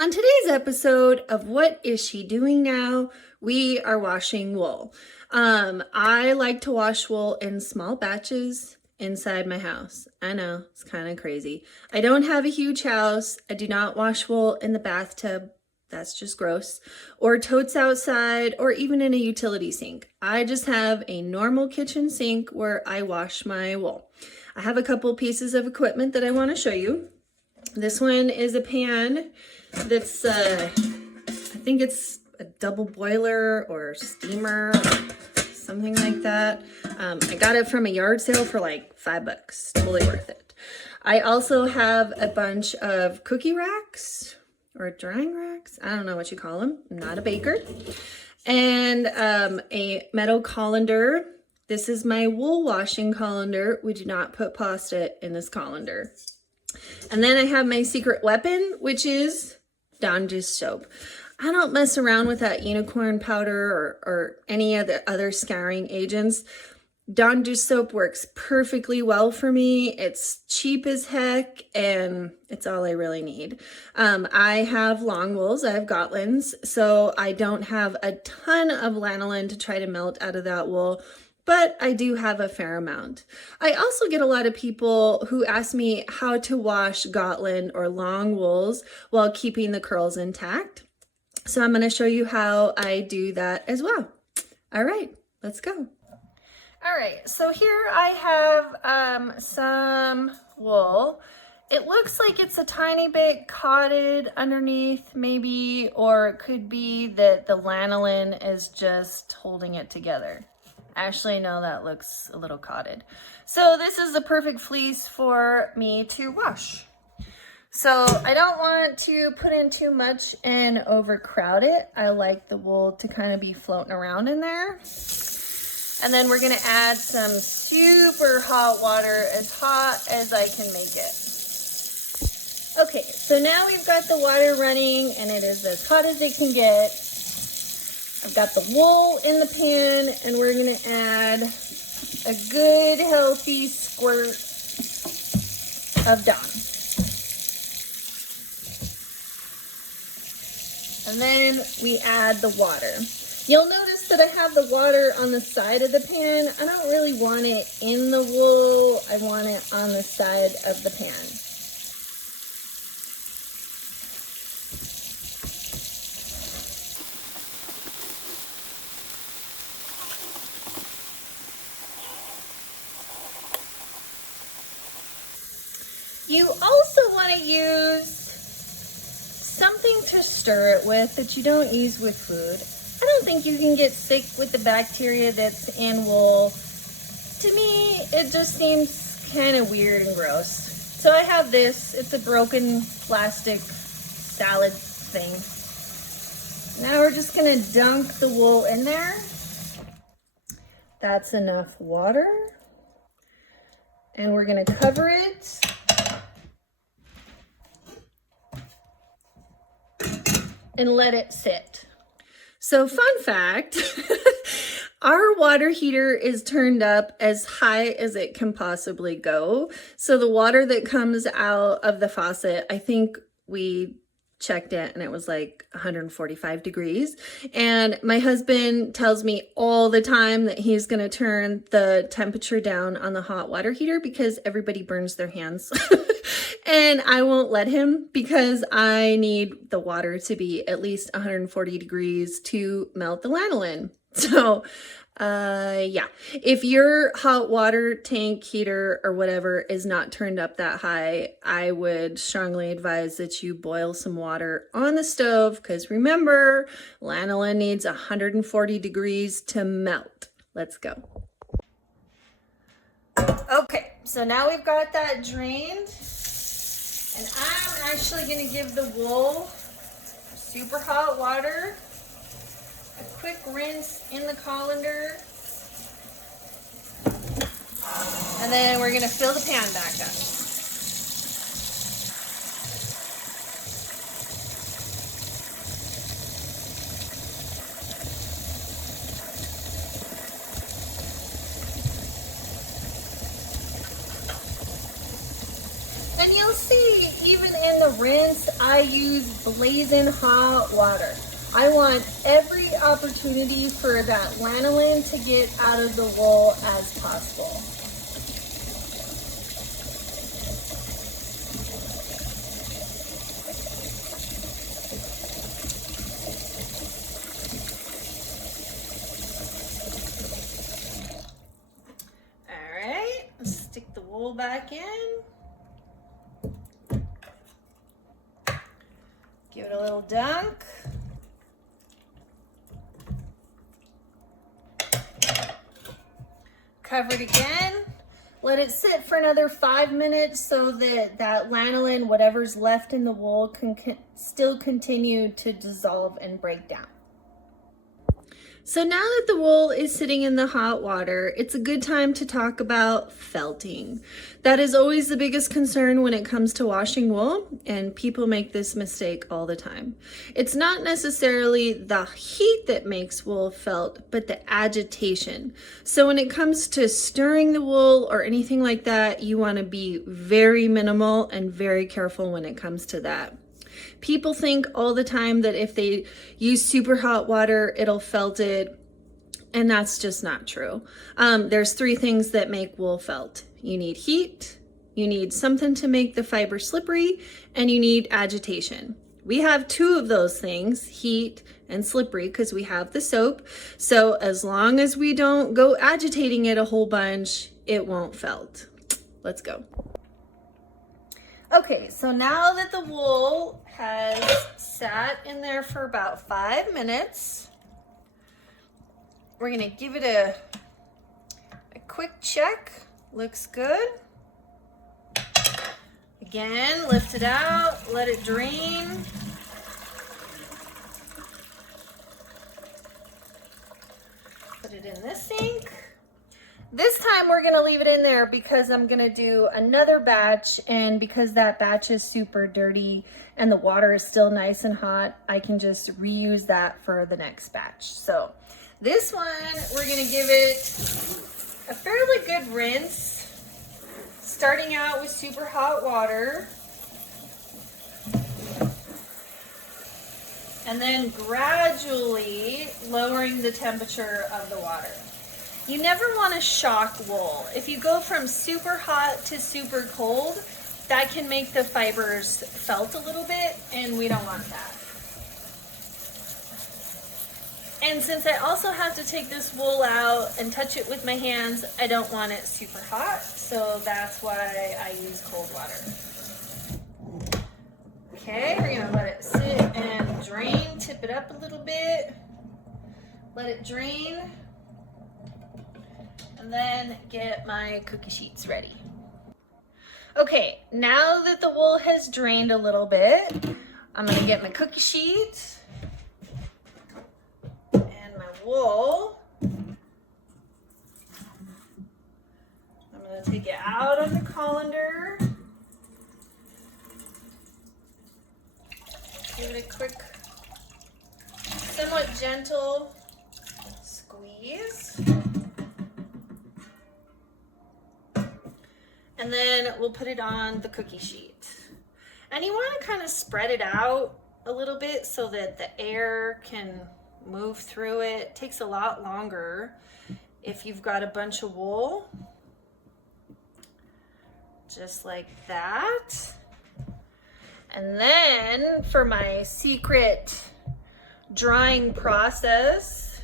On today's episode of What Is She Doing Now? We are washing wool. I like to wash wool in small batches inside my house. I know, it's kind of crazy. I don't have a huge house. I do not wash wool in the bathtub. That's just gross. Or totes outside, or even in a utility sink. I just have a normal kitchen sink where I wash my wool. I have a couple pieces of equipment that I want to show you. This one is a pan that's, I think it's a double boiler or steamer, something like that. I got it from a yard sale for like $5, totally worth it. I also have a bunch of cookie racks or drying racks. I don't know what you call them. I'm not a baker. And a metal colander. This is my wool washing colander. We do not put pasta in this colander. And then I have my secret weapon, which is Dawn dish soap. I don't mess around with that unicorn powder or any of the other scouring agents. Dawn dish soap works perfectly well for me. It's cheap as heck, and it's all I really need. I have long wools. I have Gotlands, so I don't have a ton of lanolin to try to melt out of that wool, but I do have a fair amount. I also get a lot of people who ask me how to wash Gotland or long wools while keeping the curls intact. So I'm going to show you how I do that as well. All right, let's go. All right, so here I have some wool. It looks like it's a tiny bit cotted underneath maybe, or it could be that the lanolin is just holding it together. Actually, no, that looks a little cotted. So this is the perfect fleece for me to wash. So I don't want to put in too much and overcrowd it. I like the wool to kind of be floating around in there. And then we're gonna add some super hot water, as hot as I can make it. Okay, so now we've got the water running and it is as hot as it can get. I've got the wool in the pan, and we're gonna add a good healthy squirt of Dawn. And then we add the water. You'll notice that I have the water on the side of the pan. I don't really want it in the wool. I want it on the side of the pan. You also want to use something to stir it with that you don't use with food. I don't think you can get sick with the bacteria that's in wool. To me, it just seems kind of weird and gross. So I have this. It's a broken plastic salad thing. Now we're just going to dunk the wool in there. That's enough water. And we're going to cover it. And let it sit. So fun fact, our water heater is turned up as high as it can possibly go. So the water that comes out of the faucet, I think we checked it and it was like 145 degrees. And my husband tells me all the time that he's going to turn the temperature down on the hot water heater because everybody burns their hands. And I won't let him because I need the water to be at least 140 degrees to melt the lanolin. So, yeah, if your hot water tank heater or whatever is not turned up that high, I would strongly advise that you boil some water on the stove because remember, lanolin needs 140 degrees to melt. Let's go. Okay, so now we've got that drained. And I'm actually going to give the wool super hot water, a quick rinse in the colander, and then we're going to fill the pan back up. And you'll see, even in the to rinse, I use blazing hot water. I want every opportunity for that lanolin to get out of the wool as possible. All right, let's stick the wool back in. Give it a little dunk. Cover it again. Let it sit for another 5 minutes so that that lanolin, whatever's left in the wool, can still continue to dissolve and break down. So now that the wool is sitting in the hot water, it's a good time to talk about felting. That is always the biggest concern when it comes to washing wool, and people make this mistake all the time. It's not necessarily the heat that makes wool felt, but the agitation. So when it comes to stirring the wool or anything like that, you want to be very minimal and very careful when it comes to that. People think all the time that if they use super hot water, it'll felt it, and that's just not true. There's 3 things that make wool felt. You need heat, you need something to make the fiber slippery, and you need agitation. We have 2 of those things, heat and slippery, because we have the soap. So as long as we don't go agitating it a whole bunch, it won't felt. Let's go. Okay, so now that the wool has sat in there for about 5 minutes, we're gonna give it a quick check. Looks good. Again, lift it out, let it drain. Put it in this sink. This time we're gonna leave it in there because I'm gonna do another batch, and because that batch is super dirty and the water is still nice and hot, I can just reuse that for the next batch. So this one, we're gonna give it a fairly good rinse, starting out with super hot water, and then gradually lowering the temperature of the water. You never want to shock wool. If you go from super hot to super cold, that can make the fibers felt a little bit, and we don't want that. And since I also have to take this wool out and touch it with my hands, I don't want it super hot, so that's why I use cold water. Okay, we're gonna let it sit and drain, tip it up a little bit, let it drain. And then get my cookie sheets ready. Okay, now that the wool has drained a little bit, I'm gonna get my cookie sheet and my wool. I'm gonna take it out of the colander. Give it a quick, somewhat gentle squeeze. And then we'll put it on the cookie sheet. And you want to kind of spread it out a little bit so that the air can move through it. It takes a lot longer if you've got a bunch of wool. Just like that. And then for my secret drying process,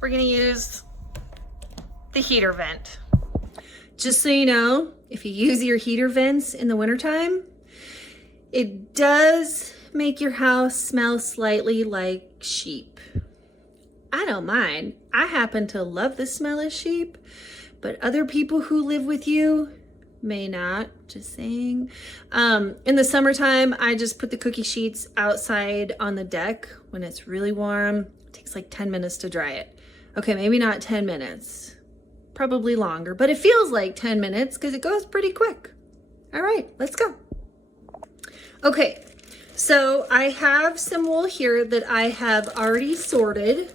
we're gonna use the heater vent. Just so you know, if you use your heater vents in the wintertime, it does make your house smell slightly like sheep. I don't mind. I happen to love the smell of sheep, but other people who live with you may not, just saying. In the summertime, I just put the cookie sheets outside on the deck when it's really warm. It takes like 10 minutes to dry it. Okay, maybe not 10 minutes. Probably longer, but it feels like 10 minutes because it goes pretty quick. All right, let's go. Okay, so I have some wool here that I have already sorted.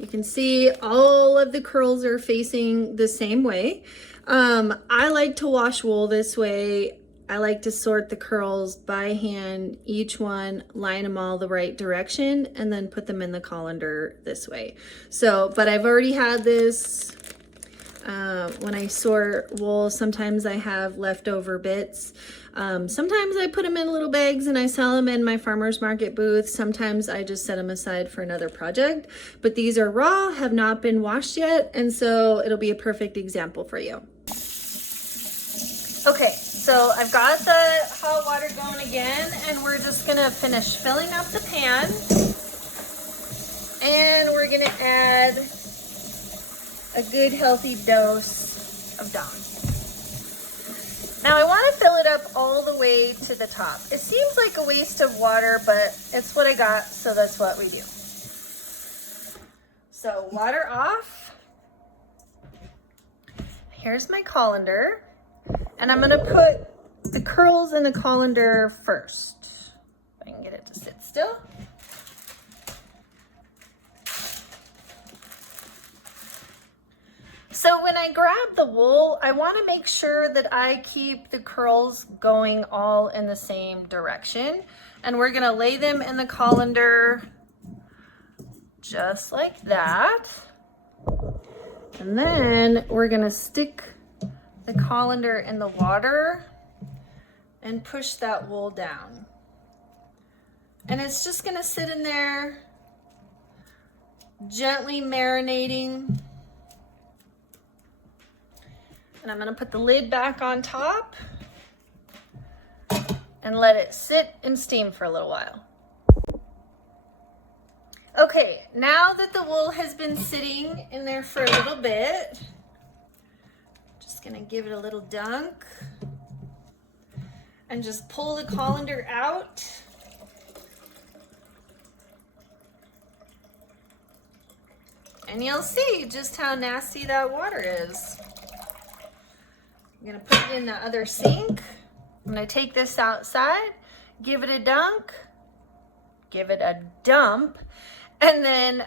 You can see all of the curls are facing the same way. I like to wash wool this way. I like to sort the curls by hand, each one, line them all the right direction, and then put them in the colander this way. So, but I've already had this. When I sort wool, sometimes I have leftover bits. Sometimes I put them in little bags and I sell them in my farmer's market booth. Sometimes I just set them aside for another project. But these are raw, have not been washed yet, and so it'll be a perfect example for you. Okay, so I've got the hot water going again, and we're just gonna finish filling up the pan. And we're gonna add a good healthy dose of Dawn. Now I want to fill it up all the way to the top. It seems like a waste of water, but it's what I got, so that's what we do. So water off. Here's my colander, and I'm gonna put the curls in the colander first. If I can get it to sit still. So when I grab the wool, I want to make sure that I keep the curls going all in the same direction. And we're going to lay them in the colander just like that. And then we're going to stick the colander in the water and push that wool down. And it's just going to sit in there, gently marinating. And I'm gonna put the lid back on top and let it sit and steam for a little while. Okay, now that the wool has been sitting in there for a little bit, just gonna give it a little dunk and just pull the colander out. And you'll see just how nasty that water is. I'm gonna put it in the other sink. I'm gonna take this outside, give it a dunk, give it a dump, and then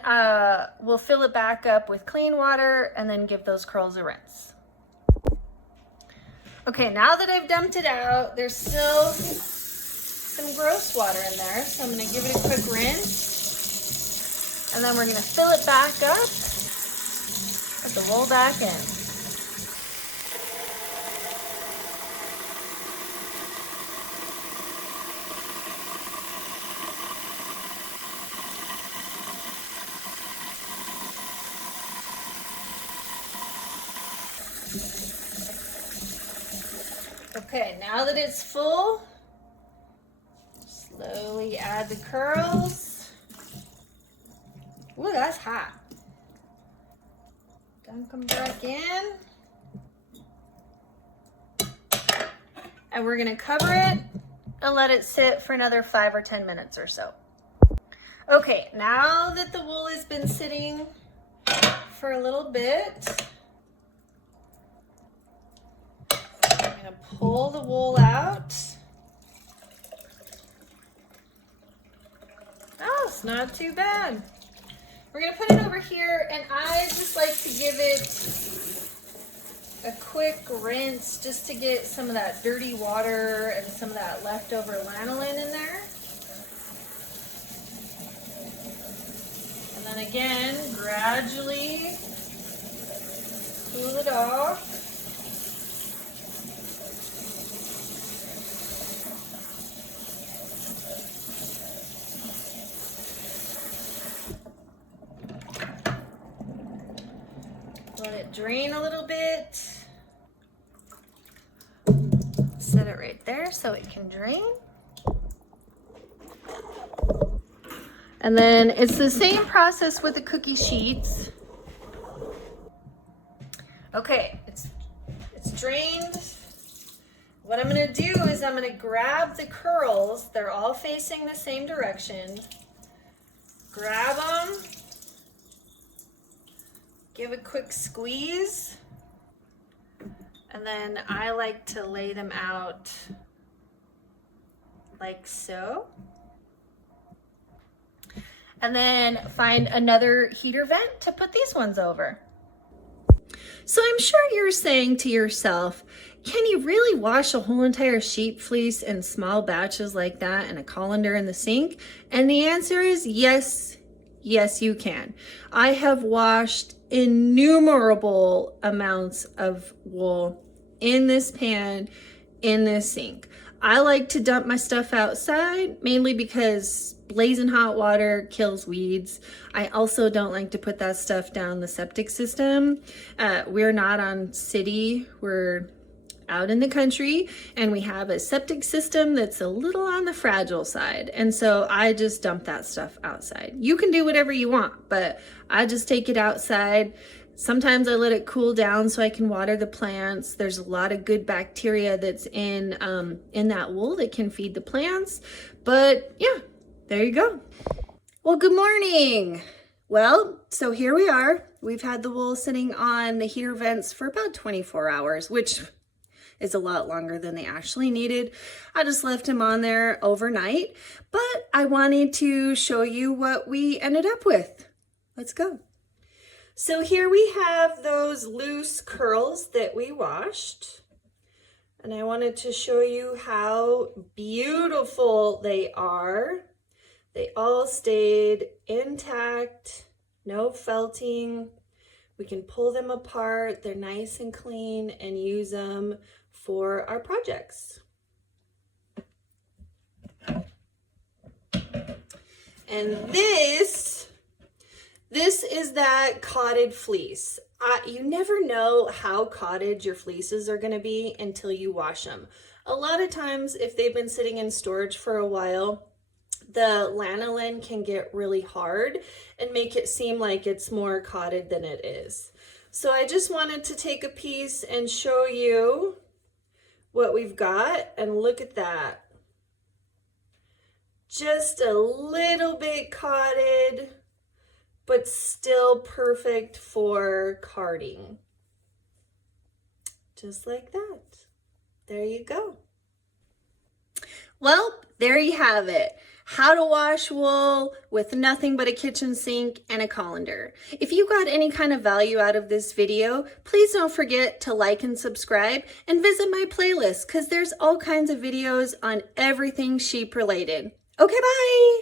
we'll fill it back up with clean water and then give those curls a rinse. Okay, now that I've dumped it out, there's still some gross water in there, so I'm gonna give it a quick rinse, and then we're gonna fill it back up, put the wool back in. Okay, now that it's full, slowly add the curls. Ooh, that's hot. Dunk them back in. And we're gonna cover it and let it sit for another 5 or 10 minutes or so. Okay, now that the wool has been sitting for a little bit, I'm gonna pull the wool out. Oh, it's not too bad. We're gonna put it over here, and I just like to give it a quick rinse just to get some of that dirty water and some of that leftover lanolin in there. And then again, gradually cool it off. Let it drain a little bit. Set it right there so it can drain. And then it's the same process with the cookie sheets. Okay, it's drained. What I'm gonna do is I'm gonna grab the curls. They're all facing the same direction. Grab them. Give a quick squeeze, and then I like to lay them out like so. And then find another heater vent to put these ones over. So I'm sure you're saying to yourself, can you really wash a whole entire sheep fleece in small batches like that in a colander in the sink? And the answer is yes, yes you can. I have washed innumerable amounts of wool in this pan, in this sink. I like to dump my stuff outside, mainly because blazing hot water kills weeds. I also don't like to put that stuff down the septic system. We're not on city, we're out in the country, and we have a septic system that's a little on the fragile side. And so I just dump that stuff outside. You can do whatever you want, but I just take it outside. Sometimes I let it cool down so I can water the plants. There's a lot of good bacteria that's in that wool that can feed the plants. But yeah, there you go. Well, good morning. Well, so here we are. We've had the wool sitting on the heater vents for about 24 hours, which is a lot longer than they actually needed. I just left them on there overnight, but I wanted to show you what we ended up with. Let's go. So here we have those loose curls that we washed, and I wanted to show you how beautiful they are. They all stayed intact, no felting. We can pull them apart, they're nice and clean, and use them for our projects. And this is that cotted fleece. You never know how cotted your fleeces are gonna be until you wash them. A lot of times, if they've been sitting in storage for a while, the lanolin can get really hard and make it seem like it's more cotted than it is. So I just wanted to take a piece and show you what we've got, and look at that. Just a little bit cotted, but still perfect for carding. Just like that. There you go. Well, there you have it. How to wash wool with nothing but a kitchen sink and a colander. If you got any kind of value out of this video, please don't forget to like and subscribe and visit my playlist because there's all kinds of videos on everything sheep related. Okay, bye.